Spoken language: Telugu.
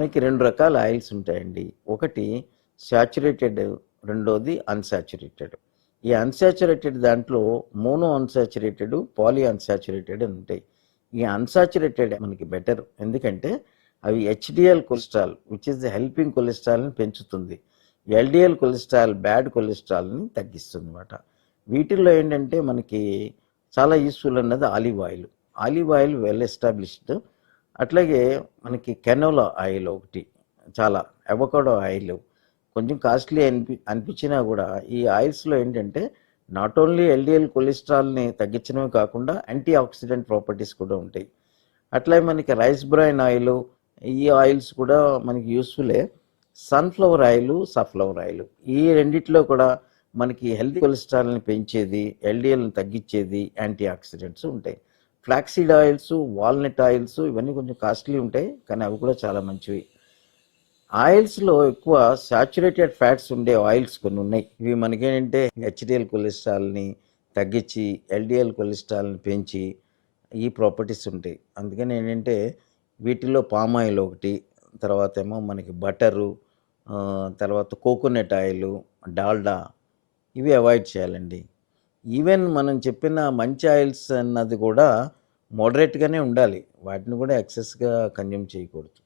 మనకి 2 రకాల ఆయిల్స్ ఉంటాయండి. ఒకటి సాచురేటెడ్, రెండోది అన్‌సాచురేటెడ్. ఈ అన్‌సాచురేటెడ్ దాంట్లో మోనో అన్‌సాచురేటెడ్, పాలీ అన్‌సాచురేటెడ్ అని ఉంటాయి. ఈ అన్‌సాచురేటెడ్ మనకి బెటర్. ఎందుకంటే అవి HDL cholesterol which is the helping కొలెస్ట్రాల్‌ని పెంచుతుంది. ఎల్‌డీఎల్ కొలెస్ట్రాల్ బ్యాడ్ కొలెస్ట్రాల్‌ని తగ్గిస్తుందన్నమాట. వీటిల్లో ఏంటంటే మనకి చాలా యూజ్‌ఫుల్ అన్నది olive oil. Olive oil well established. అట్లాగే మనకి కెనోలా ఆయిల్ ఒకటి చాలా అవకాడో ఆయిల్ కొంచెం కాస్ట్లీ అనిపించినా కూడా ఈ ఆయిల్స్లో ఏంటంటే నాట్ ఓన్లీ ఎల్డిఎల్ కొలెస్ట్రాల్ని తగ్గించడమే కాకుండా యాంటీ ఆక్సిడెంట్ ప్రాపర్టీస్ కూడా ఉంటాయి. అట్లాగే మనకి రైస్ బ్రాయిన్ ఆయిల్, ఈ ఆయిల్స్ కూడా మనకి యూస్ఫుల్లే. సన్ఫ్లవర్ ఆయిల్, సఫ్లవర్ ఆయిల్, ఈ రెండిట్లో కూడా మనకి హెల్తీ కొలెస్ట్రాల్ని పెంచేది, ఎల్డిఎల్ని తగ్గించేది యాంటీ ఆక్సిడెంట్స్ ఉంటాయి. ఫ్లాక్సీడ్ ఆయిల్స్, వాల్నట్ ఆయిల్స్ ఇవన్నీ కొంచెం కాస్ట్లీ ఉంటాయి, కానీ అవి కూడా చాలా మంచివి. ఆయిల్స్లో ఎక్కువ సాచురేటెడ్ ఫ్యాట్స్ ఉండే ఆయిల్స్ కొన్ని ఉన్నాయి. ఇవి మనకేంటంటే హెచ్డిఎల్ కొలెస్ట్రాల్ని తగ్గించి ఎల్డిఎల్ కొలెస్ట్రాల్ని పెంచి ఈ ప్రాపర్టీస్ ఉంటాయి. అందుకని ఏంటంటే వీటిల్లో పామ్ ఆయిల్ ఒకటి, తర్వాత ఏమో మనకి బటరు, తర్వాత కోకోనట్ ఆయిల్, డాల్డా, ఇవి అవాయిడ్ చేయాలండి. ఈవెన్ మనం చెప్పిన మంచి ఆయిల్స్ అన్నది కూడా మోడరేట్గానే ఉండాలి. వాటిని కూడా ఎక్సెస్గా కన్జ్యూమ్ చేయకూడదు.